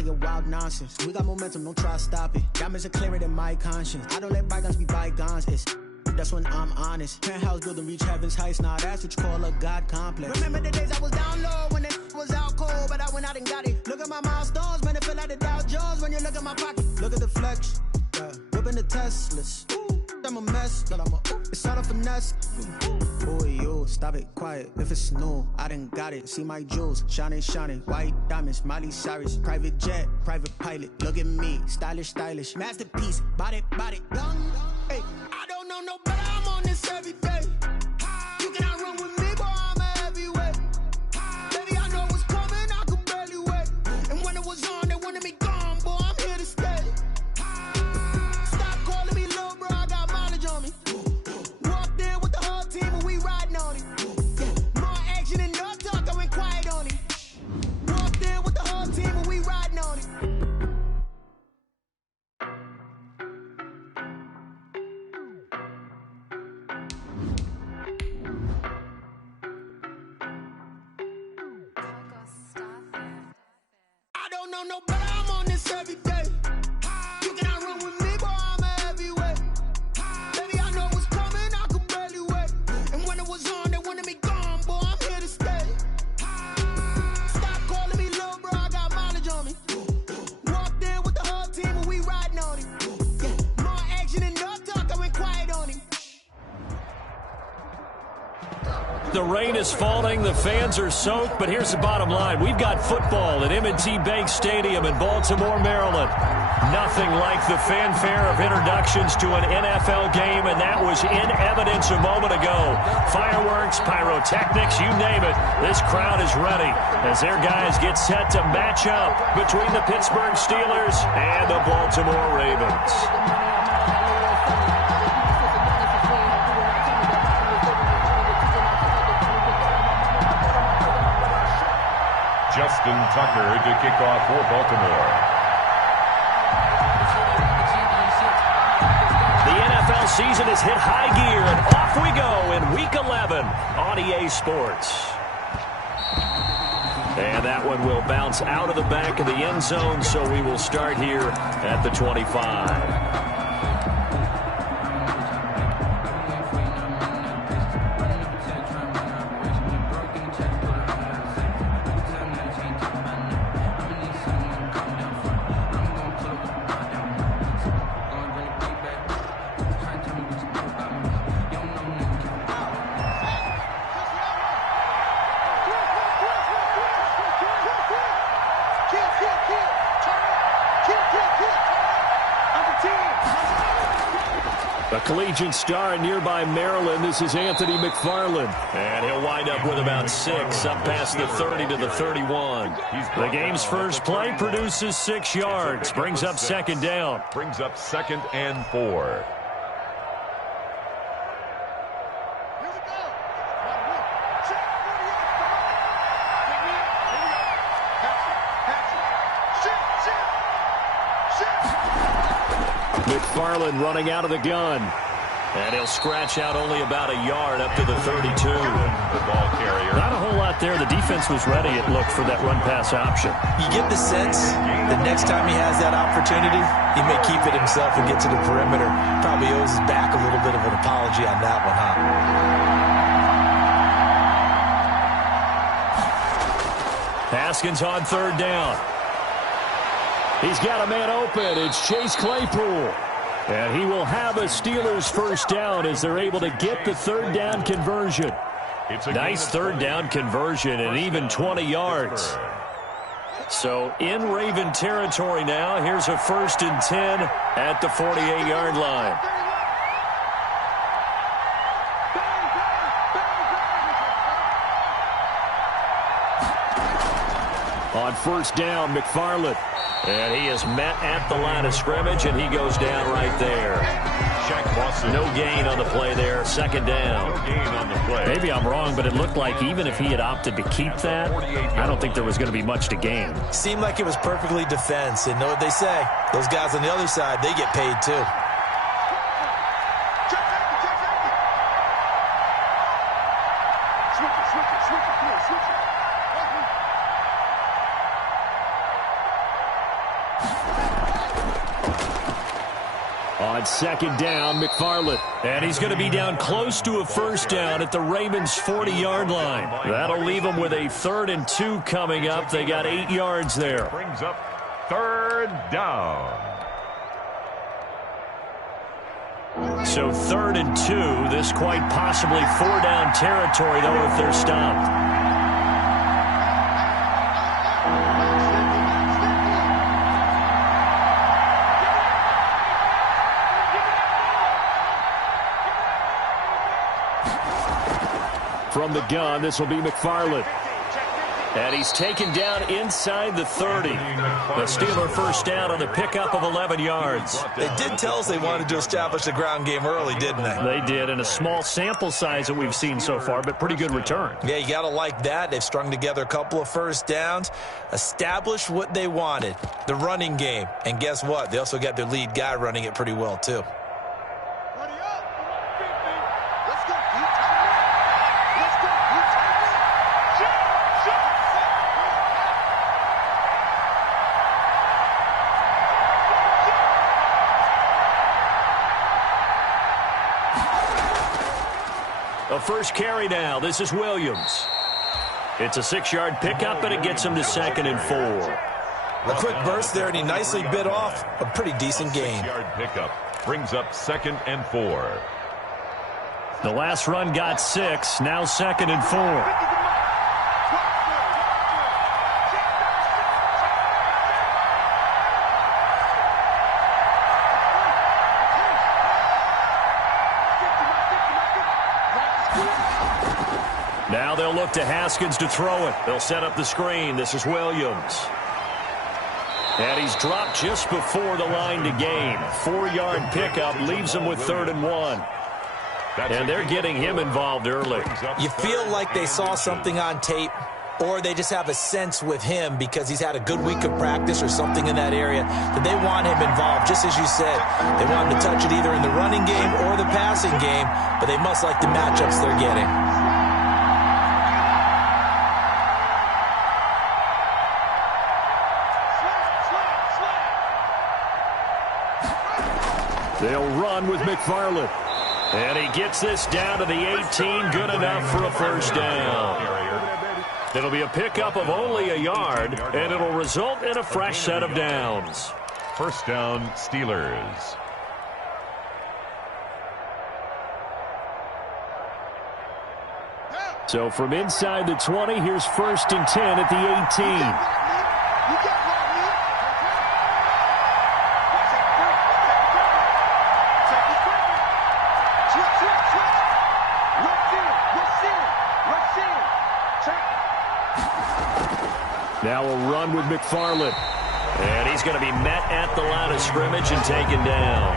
say your wild nonsense. We got momentum, don't try to stop it. Diamonds are clearer than my conscience. I don't let bygones be bygones. That's when I'm honest. Penthouse building, reach heaven's heights. Nah, that's what you call a God complex. Remember the days I was down low when it was out cold, but I went out and got it. Look at my milestones, man, it feel like the Dow Jones when you look at my pocket. Look at the flex, whipping the Teslas. I'm a mess, but it's all a finesse. Boy, yo, stop it, quiet. If it's new, I done got it. See my jewels, shining, shining. White diamonds, Miley Cyrus. Private jet, private pilot. Look at me, stylish, stylish. Masterpiece, body, young. Hey, I don't know no better. I'm on this every day. You cannot run with me, boy. I'm a heavyweight. Baby, I know what's coming. I could barely wait. And when it was on, they wanted me gone, boy. I'm here to stay. Stop calling me little bro. I got mileage on me. Walked in with the whole team and we riding on it. More action and no talk. I went quiet on it. Walked in with the whole team and we riding on it. No better, I'm on this every day. You cannot run with me, boy, I'm a heavyweight. Baby, I know what's coming, I could barely wait. And when it was on, they wanted me gone, boy, I'm here to stay. Stop calling me little bro, I got mileage on me. Walked in with the whole team and we riding on it. More action and no talk, I went quiet on it. The rain is falling, the fans are soaked, but here's the bottom line. We've got football at M&T Bank Stadium in Baltimore, Maryland. Nothing like the fanfare of introductions to an NFL game, and that was in evidence a moment ago. Fireworks, pyrotechnics, you name it. This crowd is ready as their guys get set to match up between the Pittsburgh Steelers and the Baltimore Ravens. Justin Tucker to kick off for Baltimore. The NFL season has hit high gear, and off we go in Week 11 on EA Sports. And that one will bounce out of the back of the end zone, so we will start here at the 25. Collegiate star in nearby Maryland. This is Anthony McFarland. And he'll wind up with about 6 up past the 30 to the 31. The game's first play produces 6 yards. Brings up second down. Brings up 2nd and 4. McFarland running out of the gun. And he'll scratch out only about a yard up to the 32. The ball carrier. Not a whole lot there. The defense was ready, it looked, for that run-pass option. You get the sense that next time he has that opportunity, he may keep it himself and get to the perimeter. Probably owes his back a little bit of an apology on that one, huh? Haskins on 3rd down. He's got a man open. It's Chase Claypool. And he will have a Steelers first down as they're able to get the 3rd down conversion. Nice 3rd down conversion and even 20 yards. So in Raven territory now. Here's a 1st and 10 at the 48-yard line. On 1st down, McFarland. And he is met at the line of scrimmage, and he goes down right there. No gain on the play there. 2nd down. No gain on the play. Maybe I'm wrong, but it looked like even if he had opted to keep that, I don't think there was going to be much to gain. Seemed like it was perfectly defense. And know what they say? Those guys on the other side, they get paid too. second down, McFarland. And he's going to be down close to a first down at the Ravens' 40-yard line. That'll leave them with a 3rd and 2 coming up. They got 8 yards there. Brings up 3rd down. So 3rd and 2. This quite possibly 4-down territory, though, if they're stopped. From the gun, this will be McFarland. And he's taken down inside the 30. The Steeler first down on the pickup of 11 yards. They did tell us they wanted to establish the ground game early, didn't they? They did, and a small sample size that we've seen so far, but pretty good return. Yeah, you got to like that. They've strung together a couple of first downs, established what they wanted, the running game. And guess what? They also got their lead guy running it pretty well, too. A first carry now. This is Williams. It's a 6-yard pickup, and it gets him to 2nd and 4. A quick burst there, and he nicely bit off a pretty decent gain. 6-yard pickup brings up 2nd and 4. The last run got 6, now 2nd and 4. Now they'll look to Haskins to throw it. They'll set up the screen. This is Williams. And he's dropped just before the line to gain. 4-yard pickup leaves him with 3rd and 1. And they're getting him involved early. You feel like they saw something on tape, or they just have a sense with him because he's had a good week of practice or something in that area that they want him involved. Just as you said, they want him to touch it either in the running game or the passing game, but they must like the matchups they're getting. They'll run with McFarland. And he gets this down to the 18, good enough for a first down. It'll be a pickup of only a yard, and it'll result in a fresh set of downs. First down, Steelers. So from inside the 20, here's 1st and 10 at the 18. Now a run with McFarland. And he's going to be met at the line of scrimmage and taken down.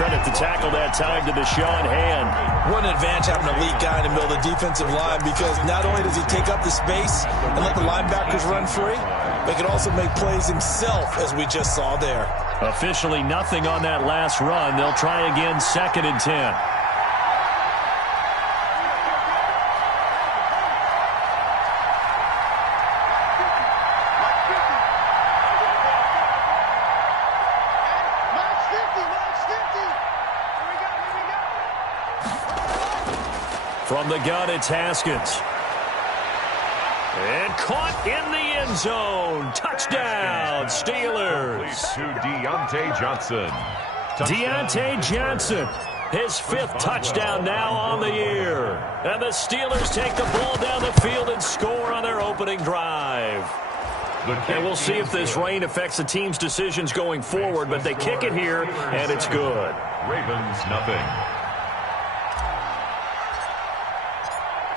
Credit the tackle that time to Deshaun Hand. What an advantage having a lead guy in the middle of the defensive line, because not only does he take up the space and let the linebackers run free, but he can also make plays himself, as we just saw there. Officially nothing on that last run. They'll try again, 2nd and 10. From the gun, it's Haskins. And caught in the end zone. Touchdown, Steelers. To Deontay Johnson. Deontay Johnson, his 5th touchdown now on the year. And the Steelers take the ball down the field and score on their opening drive. And we'll see if this rain affects the team's decisions going forward, but they kick it here, and it's good. Ravens, nothing.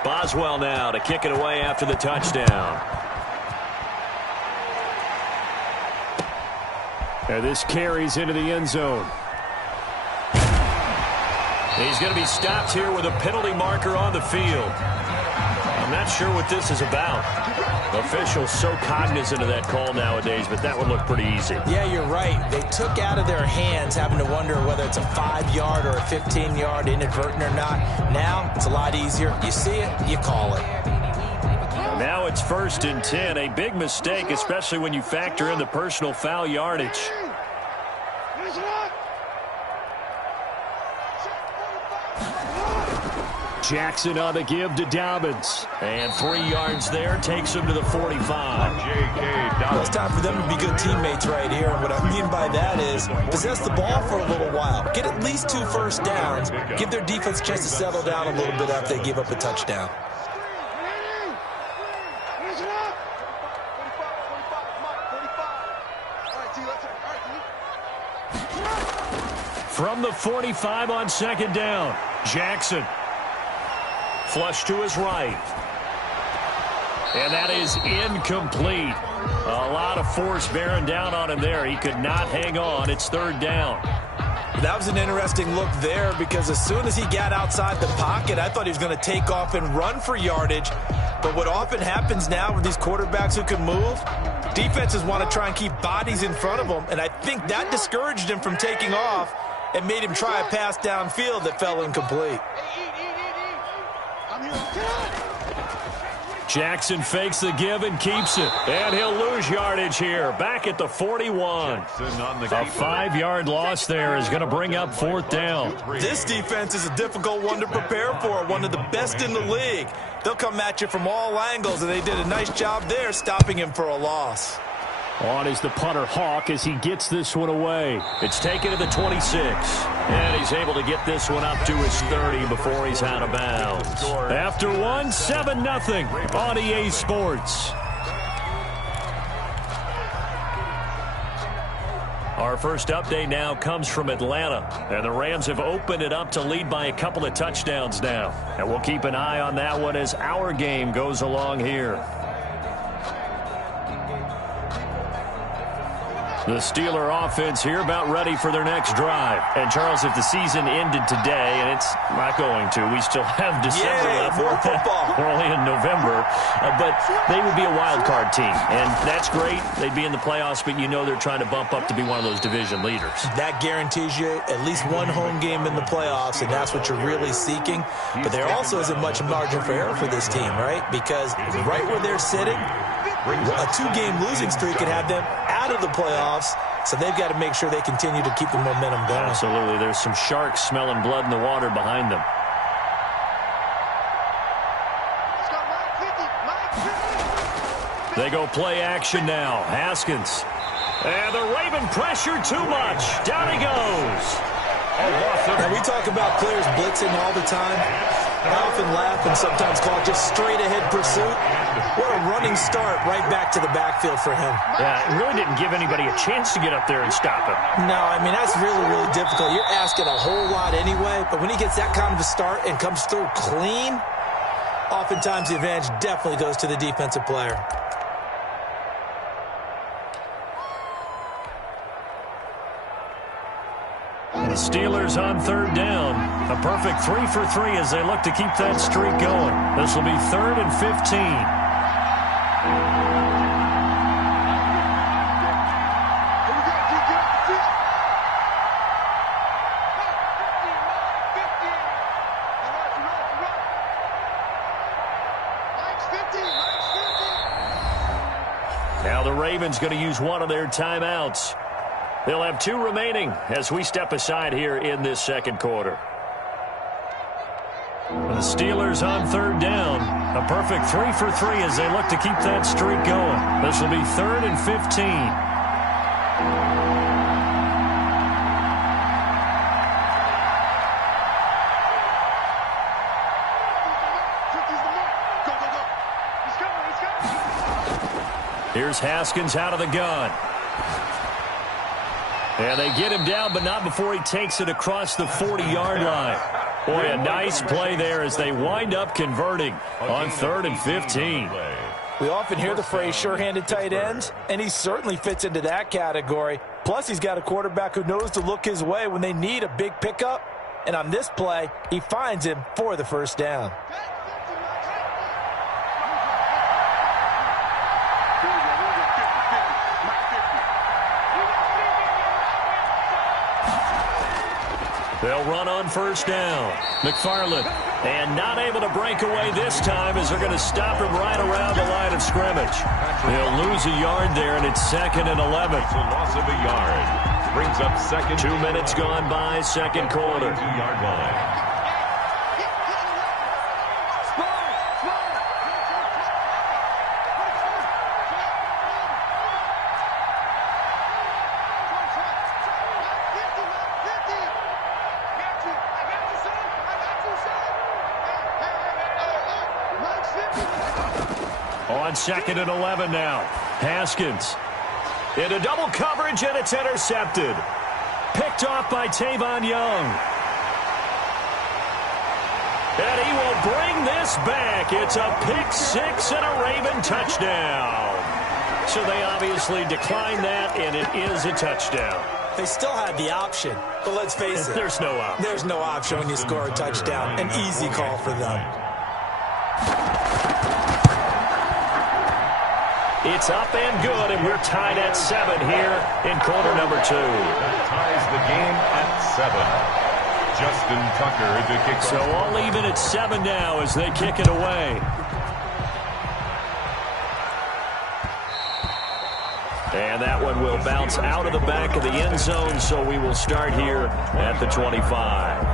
Boswell now to kick it away after the touchdown. And this carries into the end zone. He's going to be stopped here with a penalty marker on the field. I'm not sure what this is about. Officials so cognizant of that call nowadays, but that would look pretty easy. Yeah, you're right. They took out of their hands having to wonder whether it's a 5-yard or a 15-yard inadvertent or not. Now it's a lot easier. You see it, you call it. Now it's 1st and 10. A big mistake, especially when you factor in the personal foul yardage. Jackson on the give to Dobbins. And 3 yards there takes him to the 45. Well, it's time for them to be good teammates right here. And what I mean by that is possess the ball for a little while. Get at least 2 first downs. Give their defense a chance to settle down a little bit after they give up a touchdown. From the 45 on second down, Jackson. Flush to his right. And that is incomplete. A lot of force bearing down on him there. He could not hang on. It's third down. That was an interesting look there because as soon as he got outside the pocket, I thought he was going to take off and run for yardage. But what often happens now with these quarterbacks who can move, defenses want to try and keep bodies in front of them. And I think that discouraged him from taking off and made him try a pass downfield that fell incomplete. Jackson fakes the give and keeps it. And he'll lose yardage here. Back at the 41. A 5-yard loss there is going to bring up fourth down. This defense is a difficult one to prepare for. One of the best in the league. They'll come at you from all angles, and they did a nice job there stopping him for a loss. On is the punter, Hawk, as he gets this one away. It's taken to the 26. And he's able to get this one up to his 30 before he's out of bounds. After one, 7-0 on EA Sports. Our first update now comes from Atlanta. And the Rams have opened it up to lead by a couple of touchdowns now. And we'll keep an eye on that one as our game goes along here. The Steeler offense here about ready for their next drive. And, Charles, if the season ended today, and it's not going to, we still have December left. More football. We're only in November. But they would be a wild card team. And that's great. They'd be in the playoffs, but you know they're trying to bump up to be one of those division leaders. That guarantees you at least one home game in the playoffs, and that's what you're really seeking. But there also isn't much margin for error for this team, right? Because right where they're sitting, a 2-game losing streak could have them out of the playoffs, so they've got to make sure they continue to keep the momentum going. Absolutely. There's some sharks smelling blood in the water behind them. They go play action now. Haskins. And the Raven pressure too much. Down he goes. And we talk about players blitzing all the time. I often laugh and sometimes call it just straight-ahead pursuit. What a running start right back to the backfield for him. Yeah, it really didn't give anybody a chance to get up there and stop him. No, I mean, that's really, really difficult. You're asking a whole lot anyway, but when he gets that kind of a start and comes through clean, oftentimes the advantage definitely goes to the defensive player. The Steelers on third down. A perfect 3 for 3 as they look to keep that streak going. This will be 3rd and 15. Now the Ravens going to use one of their timeouts. They'll have 2 remaining as we step aside here in this second quarter. The Steelers on third down. A perfect 3 for 3 as they look to keep that streak going. This will be 3rd and 15. Here's Haskins out of the gun. And they get him down, but not before he takes it across the 40-yard line. Boy, a nice play there as they wind up converting on 3rd and 15. We often hear the phrase sure-handed tight ends, and he certainly fits into that category. Plus, he's got a quarterback who knows to look his way when they need a big pickup. And on this play, he finds him for the first down. They'll run on first down. McFarland, and not able to break away this time as they're going to stop him right around the line of scrimmage. They'll lose a yard there, and it's 2nd and 11. It's a loss of a yard. Brings up second. 2 minutes gone by, second quarter. 2-yard line. On 2nd and 11 now. Haskins into double coverage, and it's intercepted. Picked off by Tavon Young. And he will bring this back. It's a pick six and a Raven touchdown. So they obviously declined that, and it is a touchdown. They still had the option, but let's face it. There's no option. There's no option when you score a touchdown. An easy call for them. It's up and good, and we're tied at 7 here in quarter number 2. That ties the game at 7. Justin Tucker to kick off. So all even at 7 now as they kick it away. And that one will bounce out of the back of the end zone, so we will start here at the 25.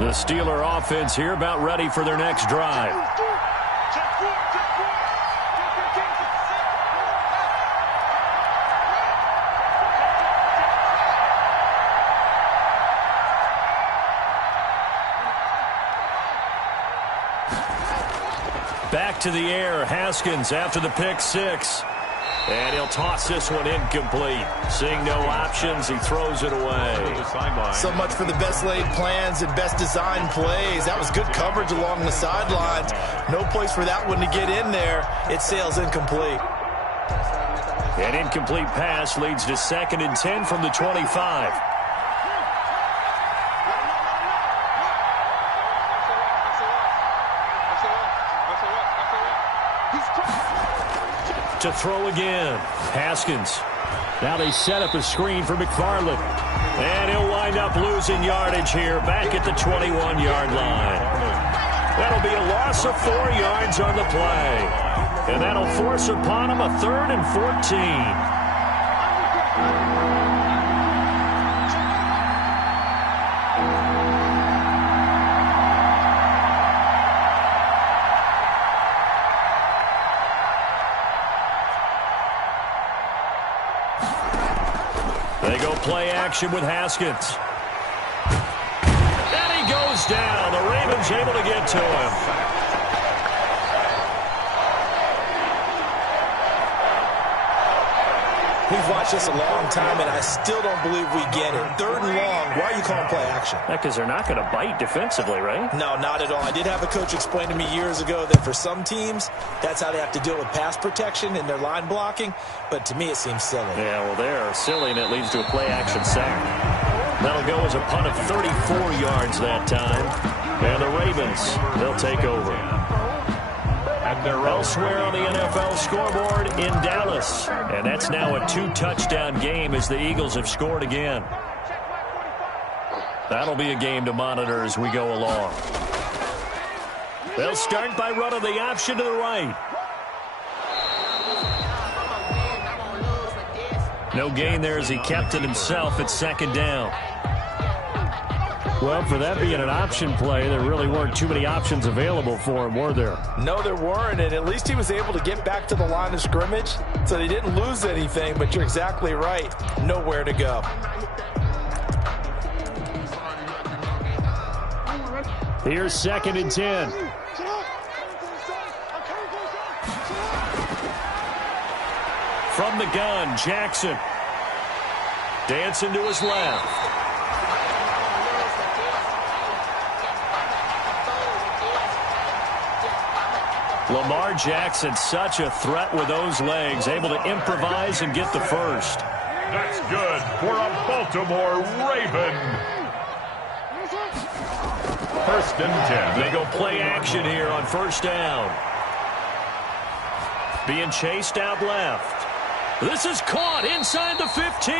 The Steeler offense here about ready for their next drive. Back to the air, Haskins after the pick six. And he'll toss this one incomplete. Seeing no options, he throws it away. So much for the best laid plans and best designed plays. That was good coverage along the sidelines. No place for that one to get in there. It sails incomplete. An incomplete pass leads to 2nd and 10 from the 25. To throw again. Haskins. Now they set up a screen for McFarland. And he'll wind up losing yardage here back at the 21-yard line. That'll be a loss of 4 yards on the play. And that'll force upon him a 3rd and 14. They go play action with Haskins. And he goes down. The Ravens able to get to him. We've watched this a long time, and I still don't believe we get it. 3rd and long. Why are you calling play action? Because they're not going to bite defensively, right? No, not at all. I did have a coach explain to me years ago that for some teams, that's how they have to deal with pass protection and their line blocking. But to me, it seems silly. Yeah, well, they're silly, and it leads to a play action sack. That'll go as a punt of 34 yards that time. And the Ravens, they'll take over. And they're elsewhere on the NFL scoreboard in Dallas. And that's now a 2-touchdown game as the Eagles have scored again. That'll be a game to monitor as we go along. They'll start by running the option to the right. No gain there as he kept it himself at 2nd down. Well, for that being an option play, there really weren't too many options available for him, were there? No, there weren't, and at least he was able to get back to the line of scrimmage, so they didn't lose anything, but you're exactly right. Nowhere to go. Here's 2nd and 10. From the gun, Jackson. Dancing to his left. Lamar Jackson, such a threat with those legs, able to improvise and get the first. That's good for a Baltimore Raven. 1st and 10. They go play action here on 1st down. Being chased out left. This is caught inside the 15.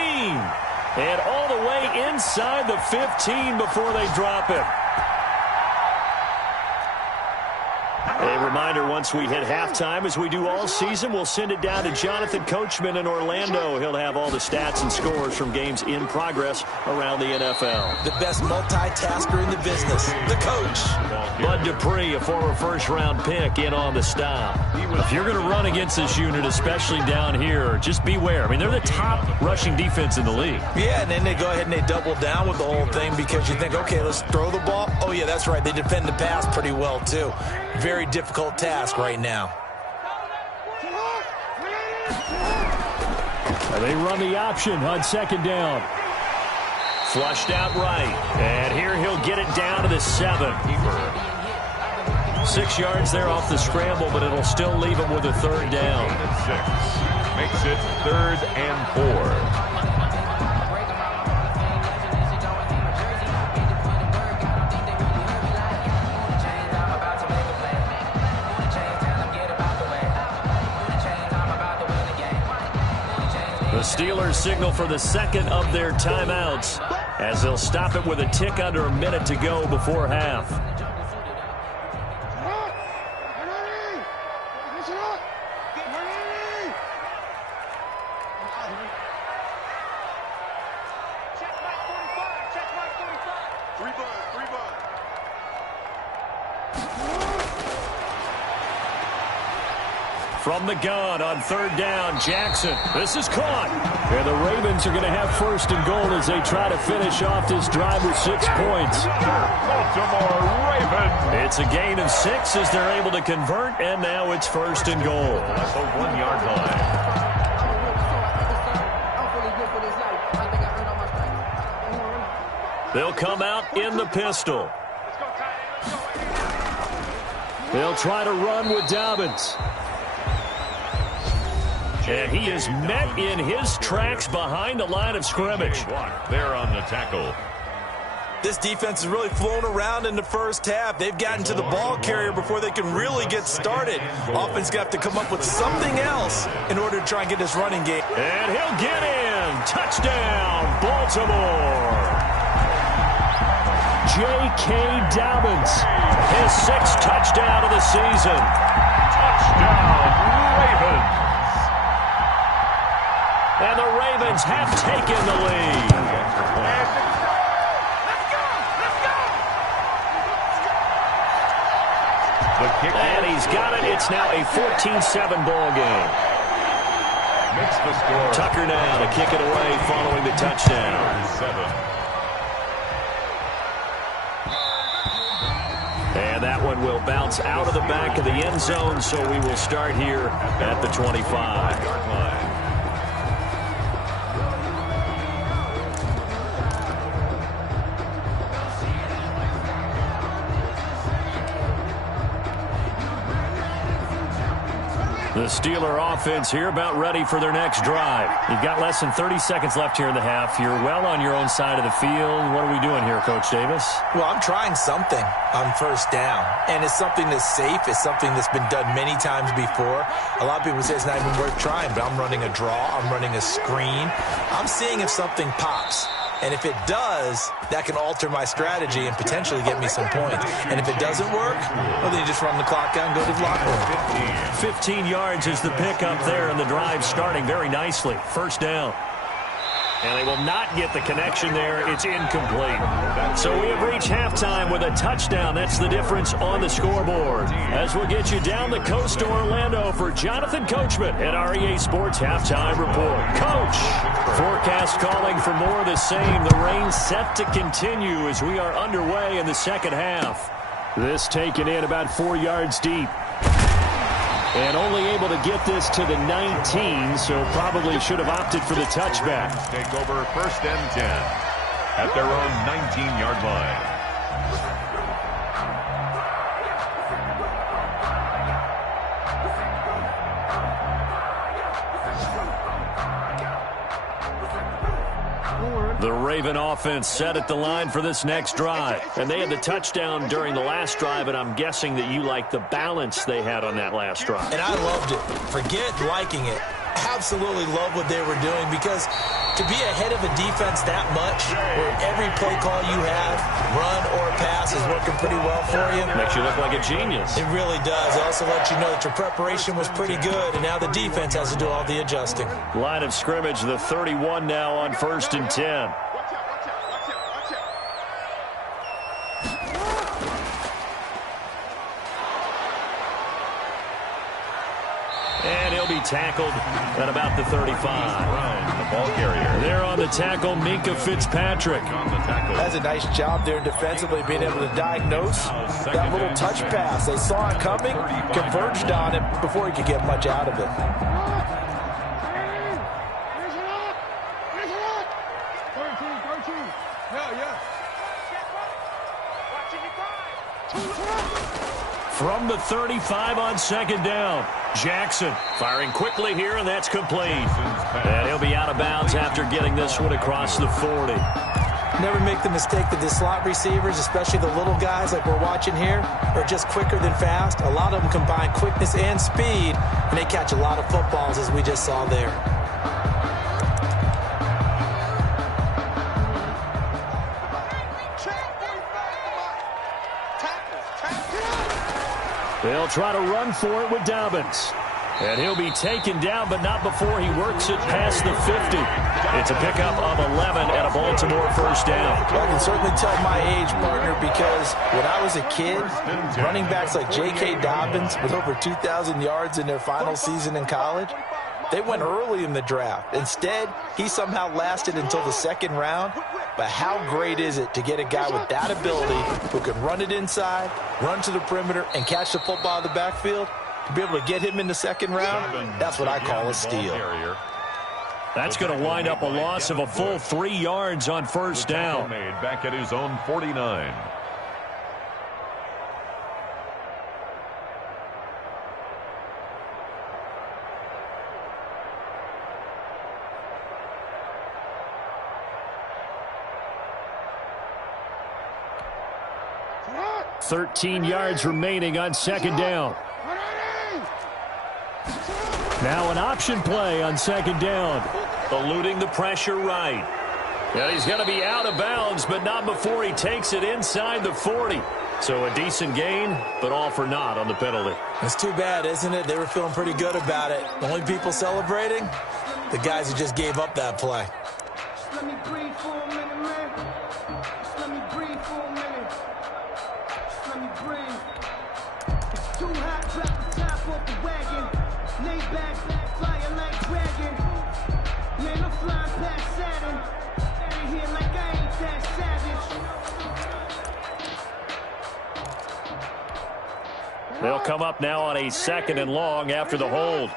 And all the way inside the 15 before they drop him. A reminder, once we hit halftime, as we do all season, we'll send it down to Jonathan Coachman in Orlando. He'll have all the stats and scores from games in progress around the NFL. The best multitasker in the business, the coach. Bud Dupree, a former first-round pick, in on the stop. If you're going to run against this unit, especially down here, just beware. I mean, they're the top rushing defense in the league. Yeah, and then they go ahead and they double down with the whole thing because you think, okay, let's throw the ball. Oh, yeah, that's right. They defend the pass pretty well, too. Very difficult task right now. They run the option on second down. Flushed out right. And here he'll get it down to the 7. 6 yards there off the scramble, but it'll still leave him with a third down. 6 makes it 3rd and 4. The Steelers signal for the second of their timeouts as they'll stop it with a tick under a minute to go before half. From the gun on third down, Jackson. This is caught. And the Ravens are going to have 1st and goal as they try to finish off this drive with 6 points. Baltimore Ravens. It's a gain of 6 as they're able to convert, and now it's 1st and goal. At the 1-yard line. They'll come out in the pistol. They'll try to run with Dobbins. And he is met in his tracks behind the line of scrimmage. There on the tackle. This defense has really flown around in the first half. They've gotten to the ball carrier before they can really get started. Offense got to come up with something else in order to try and get this running game. And he'll get in. Touchdown, Baltimore. J.K. Dobbins, his 6th touchdown of the season. Touchdown, Ravens. And the Ravens have taken the lead. And he's got it. It's now a 14-7 ball game. Makes the score. Tucker now to kick it away following the touchdown. 7. And that one will bounce out of the back of the end zone, so we will start here at the 25-yard line. The Steeler offense here about ready for their next drive. You've got less than 30 seconds left here in the half. You're well on your own side of the field. What are we doing here, Coach Davis? Well, I'm trying something on 1st down, and it's something that's safe. It's something that's been done many times before. A lot of people say it's not even worth trying, but I'm running a draw. I'm running a screen. I'm seeing if something pops. And if it does, that can alter my strategy and potentially get me some points. And if it doesn't work, well, then you just run the clock out and go to the locker room. 15 yards is the pickup there, and the drive starting very nicely. 1st down. And they will not get the connection there. It's incomplete. So we have reached halftime with a touchdown. That's the difference on the scoreboard. As we'll get you down the coast to Orlando for Jonathan Coachman at REA Sports Halftime Report. Coach, forecast calling for more of the same. The rain set to continue as we are underway in the second half. This taken in about 4 yards deep. And only able to get this to the 19, so probably should have opted for the touchback. Take over 1st and 10 at their own 19-yard line. The Raven offense set at the line for this next drive. And they had the touchdown during the last drive, and I'm guessing that you like the balance they had on that last drive. And I loved it. Forget liking it. Absolutely love what they were doing because to be ahead of a defense that much, where every play call you have, run or pass, is working pretty well for you. Makes you look like a genius. It really does. It also lets you know that your preparation was pretty good, and now the defense has to do all the adjusting. Line of scrimmage, the 31 now on 1st and 10. And he'll be tackled at about the 35. The ball carrier. There on the tackle, Minkah Fitzpatrick. That's a nice job there defensively, being able to diagnose that little touch pass. They saw it coming, converged on it before he could get much out of it. From the 35 on 2nd down. Jackson firing quickly here, and that's complete. And he'll be out of bounds after getting this one across the 40. Never make the mistake that the slot receivers, especially the little guys like we're watching here, are just quicker than fast. A lot of them combine quickness and speed, and they catch a lot of footballs, as we just saw there. They'll try to run for it with Dobbins. And he'll be taken down, but not before he works it past the 50. It's a pickup of 11 and a Baltimore 1st down. Well, I can certainly tell my age, partner, because when I was a kid, running backs like J.K. Dobbins with over 2,000 yards in their final season in college, they went early in the draft. Instead, he somehow lasted until the 2nd round. But how great is it to get a guy with that ability who can run it inside, run to the perimeter, and catch the football in the backfield? To be able to get him in the 2nd round, that's what I call a steal. That's going to wind up a loss of a full 3 yards on 1st down. Made back at his own 49. $13 yards remaining on 2nd down. Now an option play on 2nd down. Eluding the pressure right. And he's going to be out of bounds, but not before he takes it inside the 40. So a decent gain, but all for naught on the penalty. It's too bad, isn't it? They were feeling pretty good about it. The only people celebrating? The guys who just gave up that play. Let me breathe for a minute, man. Just let me breathe for a minute. Just let me breathe. It's too hot, drop the top off the wagon. Lay back, flying like dragon. Man, I'm flying past Saturn. Out of here like I ain't that savage. They'll come up now on a 2nd and long after the hold.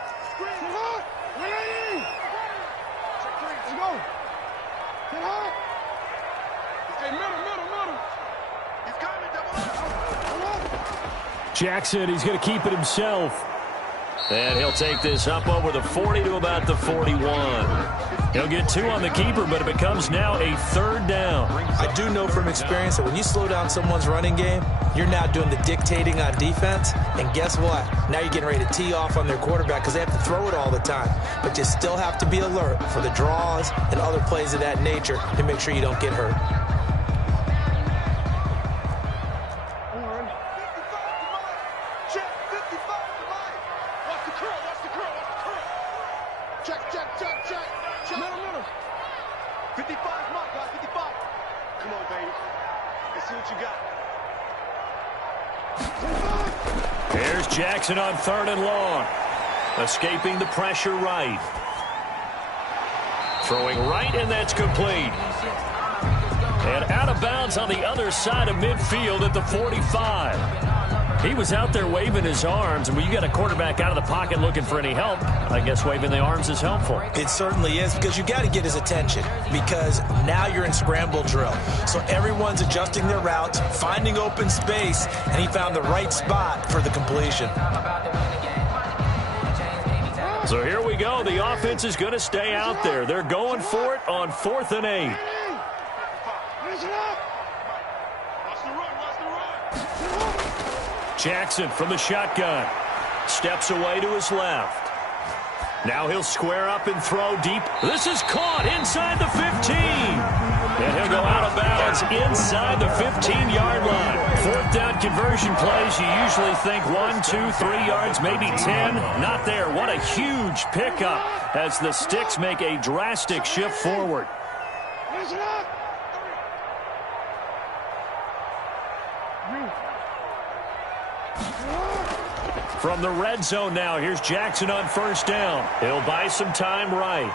Jackson, he's going to keep it himself. And he'll take this up over the 40 to about the 41. He'll get 2 on the keeper, but it becomes now a 3rd down. I do know from experience that when you slow down someone's running game, you're now doing the dictating on defense. And guess what? Now you're getting ready to tee off on their quarterback because they have to throw it all the time. But you still have to be alert for the draws and other plays of that nature to make sure you don't get hurt. There's Jackson on 3rd and long. Escaping the pressure right. Throwing right, and that's complete. And out of bounds on the other side of midfield at the 45. He was out there waving his arms, and when you got a quarterback out of the pocket looking for any help, I guess waving the arms is helpful. It certainly is, because you got to get his attention, because now you're in scramble drill. So everyone's adjusting their routes, finding open space, and he found the right spot for the completion. So here we go. The offense is going to stay out there. They're going for it on 4th and 8. Jackson from the shotgun. Steps away to his left. Now he'll square up and throw deep. This is caught inside the 15. And he'll go out of bounds inside the 15-yard line. Fourth down conversion plays, you usually think 1, 2, 3 yards, maybe 10. Not there. What a huge pickup as the Sticks make a drastic shift forward. From the red zone now, here's Jackson on first down. He'll buy some time right.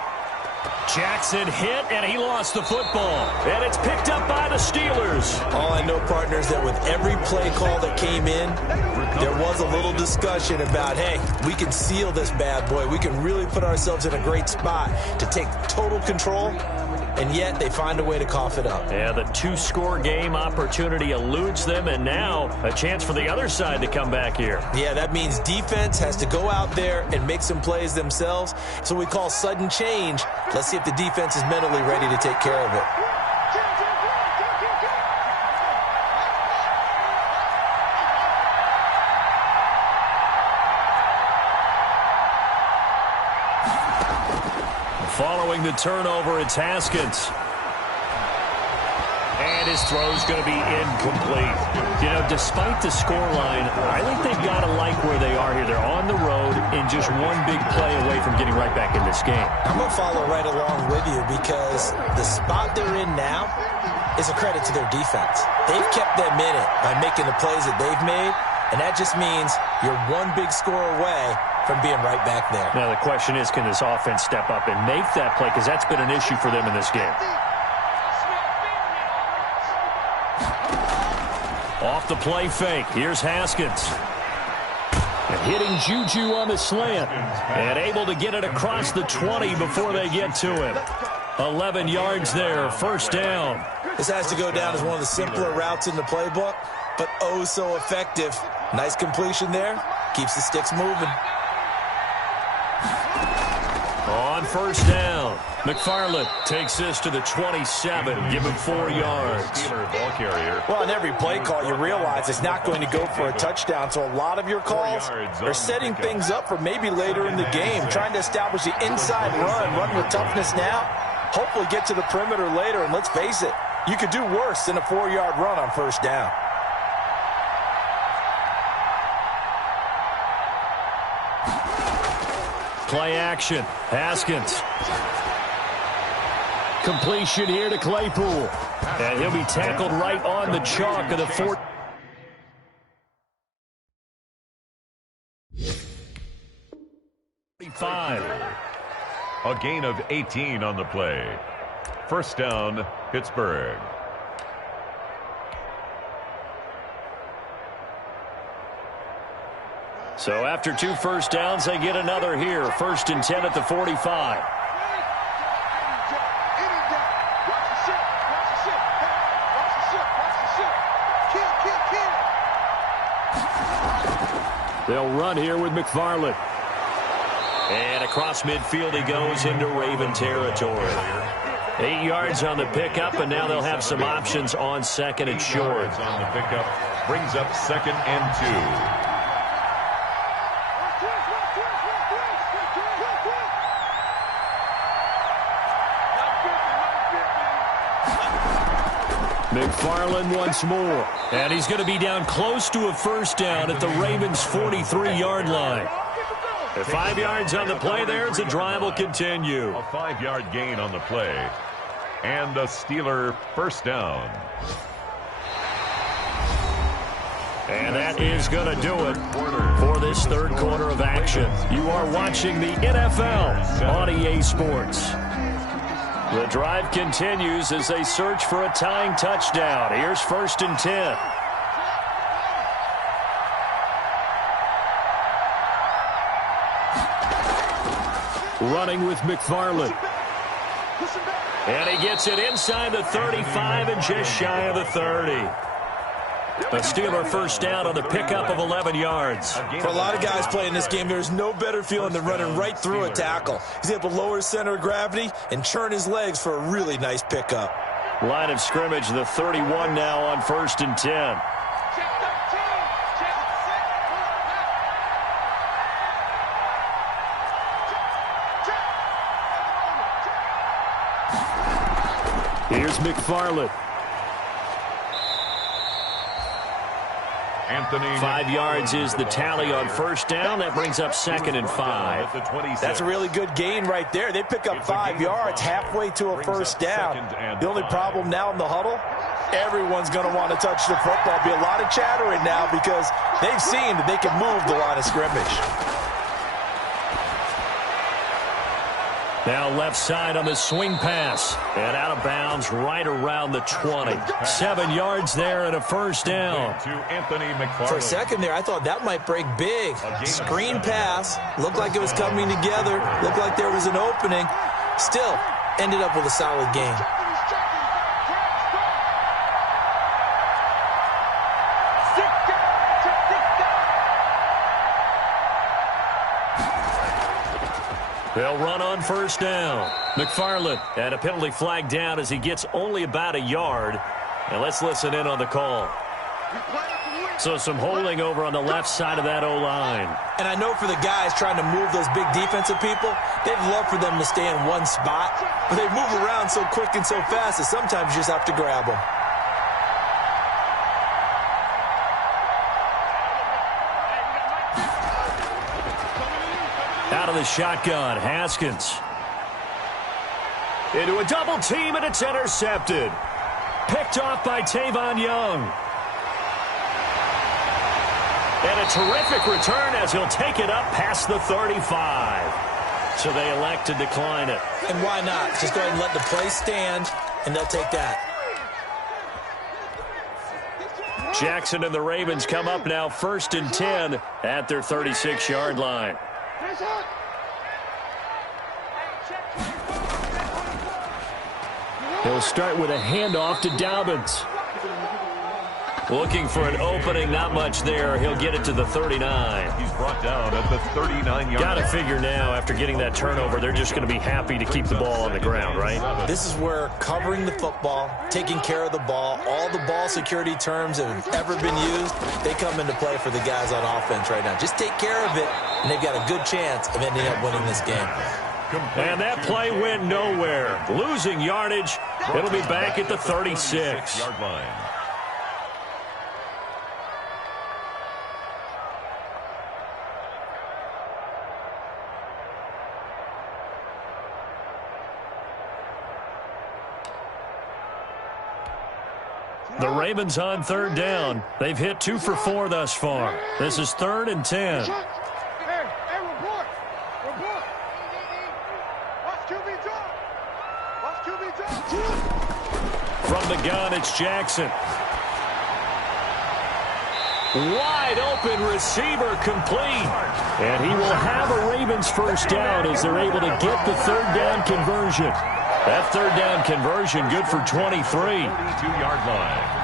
Jackson hit, and he lost the football. And it's picked up by the Steelers. All I know, partners, that with every play call that came in, there was a little discussion about, hey, we can seal this bad boy. We can really put ourselves in a great spot to take total control. And yet they find a way to cough it up. Yeah, the 2-score game opportunity eludes them, and now a chance for the other side to come back here. Yeah, that means defense has to go out there and make some plays themselves. So we call sudden change. Let's see if the defense is mentally ready to take care of it. Following the turnover, it's Haskins. And his throw's going to be incomplete. You know, despite the scoreline, I think they've got to like where they are here. They're on the road and just one big play away from getting right back in this game. I'm going to follow right along with you because the spot they're in now is a credit to their defense. They've kept them in it by making the plays that they've made, and that just means you're one big score away from being right back there. Now, the question is, can this offense step up and make that play? Because that's been an issue for them in this game. Off the play fake. Here's Haskins. And hitting Juju on the slant. And able to get it across the 20 before they get to him. 11 yards there. First down. This has to go down as one of the simpler routes in the playbook, but oh so effective. Nice completion there. Keeps the Sticks moving. On first down, McFarland takes this to the 27, give him 4 yards. Ball carrier. Well, on every play call, you realize it's not going to go for a touchdown, so a lot of your calls are setting things up for maybe later in the game, trying to establish the inside run with toughness now, hopefully get to the perimeter later, and let's face it, you could do worse than a 4-yard run on first down. Play action. Haskins. Completion here to Claypool. And he'll be tackled right on the chalk of the 45. A gain of 18 on the play. First down, Pittsburgh. So after 2 first downs, they get another here. 1st and 10 at the 45. They'll run here with McFarland. And across midfield he goes into Raven territory. 8 yards on the pickup, and now they'll have some options on second and short. On the pickup brings up 2nd and 2. McFarland once more. And he's going to be down close to a first down at the Ravens' 43-yard line. 5 yards on the play there as the drive will continue. A 5-yard gain on the play. And a Steeler first down. And that is going to do it for this third quarter of action. You are watching the NFL on EA Sports. The drive continues as they search for a tying touchdown. Here's 1st and 10. Running with McFarland. And he gets it inside the 35 and just shy of the 30. A Steeler first down on the pickup of 11 yards. For a lot of guys playing this game, there's no better feeling than running right through a tackle. He's able to lower his center of gravity and churn his legs for a really nice pickup. Line of scrimmage, the 31 now on 1st and 10. Here's McFarland. 5 yards is the tally on first down. That brings up 2nd and 5. That's a really good gain right there. They pick up 5 yards halfway to a first down. The only problem now in the huddle, everyone's going to want to touch the football. Be a lot of chattering now because they've seen that they can move the line of scrimmage. Now left side on the swing pass. And out of bounds right around the 20. 7 yards there and a first down. For a second there, I thought that might break big. Screen pass. Looked like it was coming together. Looked like there was an opening. Still ended up with a solid gain. They'll run on first down. McFarland and a penalty flag down as he gets only about a yard. And let's listen in on the call. So some holding over on the left side of that O-line. And I know for the guys trying to move those big defensive people, they'd love for them to stay in one spot. But they move around so quick and so fast that sometimes you just have to grab them. Out of the shotgun, Haskins. Into a double team, and it's intercepted. Picked off by Tavon Young. And a terrific return as he'll take it up past the 35. So they elect to decline it. And why not? Just go ahead and let the play stand, and they'll take that. Jackson and the Ravens come up now 1st and 10 at their 36-yard line. He'll start with a handoff to Dobbins. Looking for an opening, not much there. He'll get it to the 39. He's brought down at the 39-yard line. Got to figure now, after getting that turnover, they're just going to be happy to keep the ball on the ground, right? This is where covering the football, taking care of the ball, all the ball security terms that have ever been used, they come into play for the guys on offense right now. Just take care of it, and they've got a good chance of ending up winning this game. And that play went nowhere. Losing yardage. It'll be back at the 36-yard line. The Ravens on 3rd down. They've hit 2 for 4 thus far. This is 3rd and 10. Hey, report. Watch QB drop. From the gun, it's Jackson. Wide open receiver complete. And he will have a Ravens first down as they're able to get the 3rd down conversion. That 3rd down conversion good for 23. 42-yard line.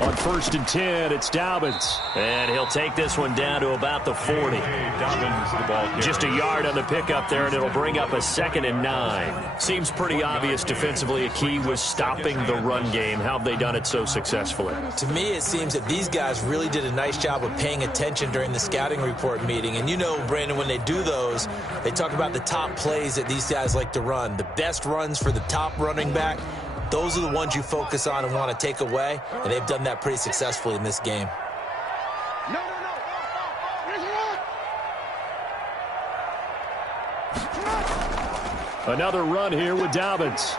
On 1st and 10, it's Dobbins. And he'll take this one down to about the 40. Just a yard on the pickup there, and it'll bring up a 2nd and 9. Seems pretty obvious defensively a key was stopping the run game. How have they done it so successfully? To me, it seems that these guys really did a nice job of paying attention during the scouting report meeting. And you know, Brandon, when they do those, they talk about the top plays that these guys like to run. The best runs for the top running back. Those are the ones you focus on and want to take away, and they've done that pretty successfully in this game. Another run here with Dobbins.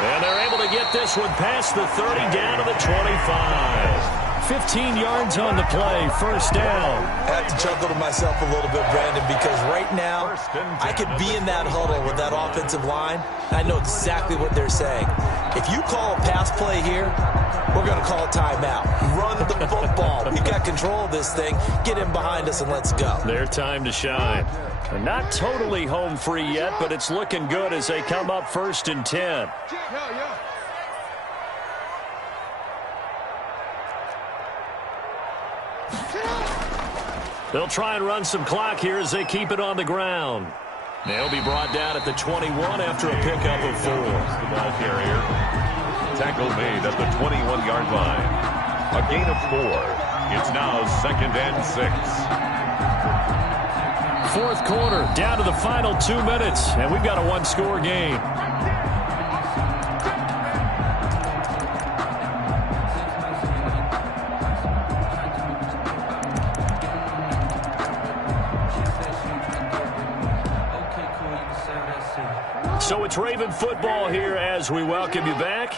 And they're able to get this one past the 30 down to the 25. 15 yards on the play, first down. I have to chuckle to myself a little bit, Brandon, because right now I could be in that huddle with that offensive line. I know exactly what they're saying. If you call a pass play here, we're going to call a timeout. Run the football. We've got control of this thing. Get in behind us and let's go. Their time to shine. They're not totally home free yet, but it's looking good as they come up 1st and 10. They'll try and run some clock here as they keep it on the ground. They'll be brought down at the 21 after a pickup of 4. The ball carrier. Tackle made at the 21-yard line. A gain of 4. It's now 2nd and 6. Fourth quarter, down to the final 2 minutes, and we've got a one-score game. So it's Raven football here as we welcome you back.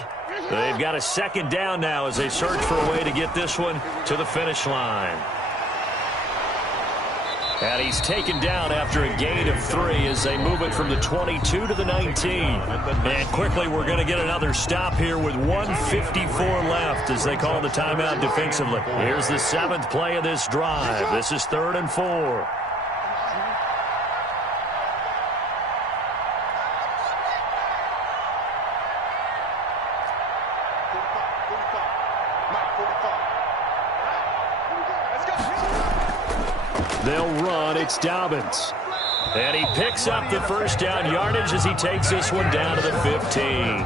They've got a second down now as they search for a way to get this one to the finish line. And he's taken down after a gain of 3 as they move it from the 22 to the 19. And quickly we're going to get another stop here with 1:54 left as they call the timeout defensively. Here's the 7th play of this drive. This is 3rd and 4. They'll run. It's Dobbins. And he picks up the first down yardage as he takes this one down to the 15.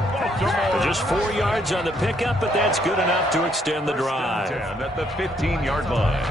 Just 4 yards on the pickup, but that's good enough to extend the drive. At the 15-yard line.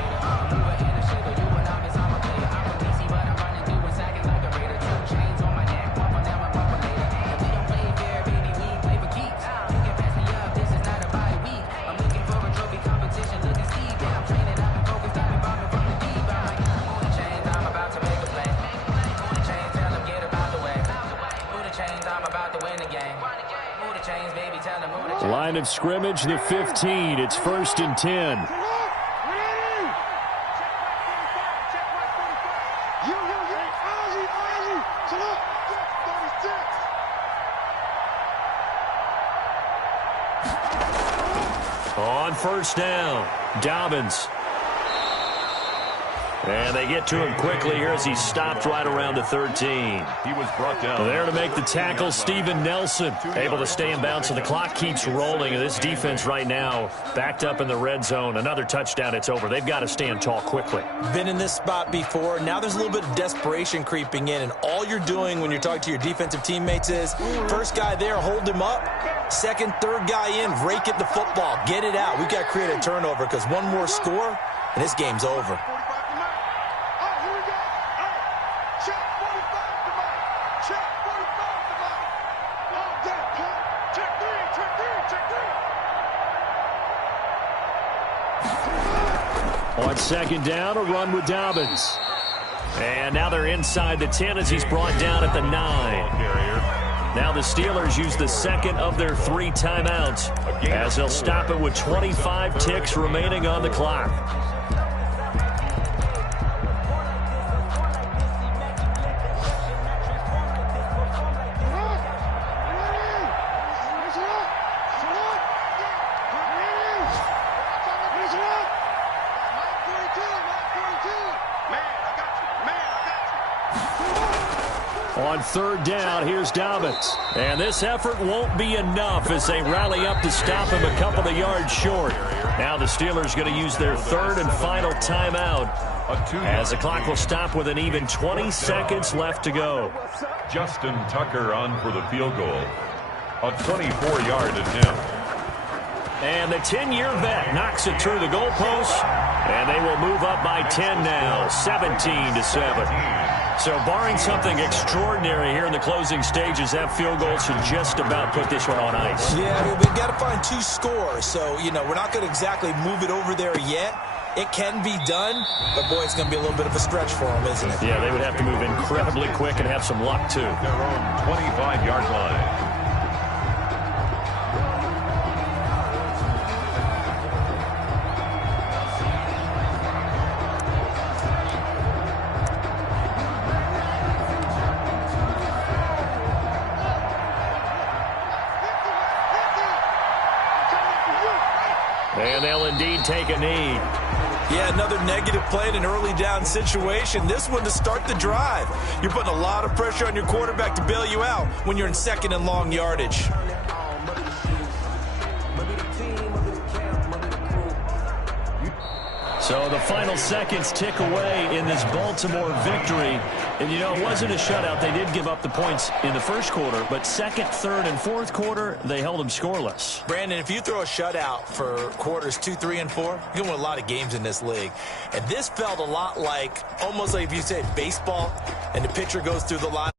Line of scrimmage, the 15. It's 1st and 10. On first down, Dobbins. And they get to him quickly here as he stopped right around the 13. He was brought down. There to make the tackle, Steven Nelson. Able to stay in bounds, so the clock keeps rolling. And this defense right now backed up in the red zone. Another touchdown, it's over. They've got to stand tall quickly. Been in this spot before. Now there's a little bit of desperation creeping in. And all you're doing when you're talking to your defensive teammates is, first guy there, hold him up. Second, third guy in, rake it the football. Get it out. We've got to create a turnover because one more score, and this game's over. On second down, a run with Dobbins. And now they're inside the 10 as he's brought down at the 9. Now the Steelers use the second of their 3 timeouts as they'll stop it with 25 ticks remaining on the clock. On third down, here's Dobbins. And this effort won't be enough as they rally up to stop him a couple of yards short. Now the Steelers going to use their 3rd and final timeout as the clock will stop with an even 20 seconds left to go. Justin Tucker on for the field goal. A 24-yard attempt. And the 10-year vet knocks it through the goalpost, and they will move up by 10 now, 17-7. So barring something extraordinary here in the closing stages, that field goal should just about put this one on ice. Yeah, I mean, we've got to find 2 scores. So, you know, we're not going to exactly move it over there yet. It can be done, but, boy, it's going to be a little bit of a stretch for them, isn't it? Yeah, they would have to move incredibly quick and have some luck, too. Their own 25-yard line. And they'll indeed take a knee. Yeah, another negative play in an early down situation. This one to start the drive. You're putting a lot of pressure on your quarterback to bail you out when you're in 2nd and long yardage. So the final seconds tick away in this Baltimore victory. And, you know, it wasn't a shutout. They did give up the points in the first quarter, but second, third, and fourth quarter, they held them scoreless. Brandon, if you throw a shutout for quarters 2, 3, and 4, you can win a lot of games in this league. And this felt a lot like, almost like if you said baseball, and the pitcher goes through the line.